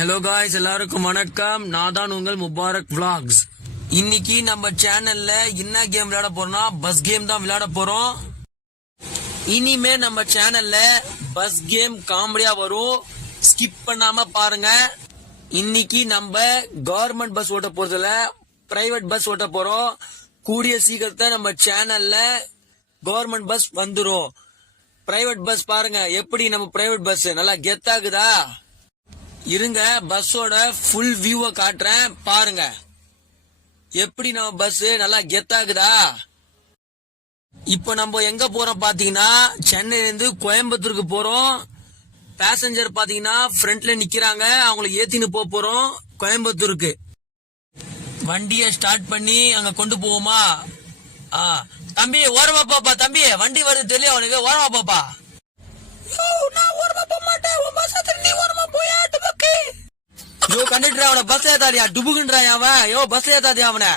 Hello guys, எல்லாருக்கும் வணக்கம். நான் தான் உங்கள் முபாரக் vlogs. இன்னைக்கு நம்ம சேனல்ல என்ன கேம் விளையாட போறோம்னா பஸ் கேம் தான் விளையாட போறோம். இனிமே நம்ம சேனல்ல பஸ் கேம் காமெடியா வரும், ஸ்கிப் பண்ணாம பாருங்க. இன்னைக்கு நம்ம கவர்மெண்ட் பஸ் ஓட்ட போறதுல பிரைவேட் பஸ் ஓட்ட போறோம். கூடிய சீக்கிரத்தை நம்ம சேனல்ல கவர்மெண்ட் பஸ் வந்துரும். பிரைவேட் பஸ் பாருங்க எப்படி நம்ம பிரைவேட் பஸ் நல்லா கெத்தாகுதா. இருங்க, பஸ்ஸோட ஃபுல் வியூவை காட்டுறேன் பாருங்க. எப்படி நம்ம பஸ் நல்லா கெத்தாகுதா. இப்போ நம்ம எங்க போறோம் பாத்தீங்கன்னா சென்னையில இருந்து கோயம்புத்தூருக்கு போறோம். பேசஞ்சர் பாத்தீங்கன்னா ஃப்ரண்ட்ல நிக்கிறாங்க, அவங்களை ஏத்தின்னு போறோம் கோயம்புத்தூருக்கு. வண்டியை ஸ்டார்ட் பண்ணி அங்க கொண்டு போவோமா? தம்பி ஓரமா பாப்பா, தம்பி வண்டி வருது தெரியல அவனுக்கு, ஓரமா பாப்பா. கண்டக்டர் அவனை பஸ் ஏத்தாதியா, டுபுக்குன்றான் அவன். பஸ் ஏத்தாதியா அவனை.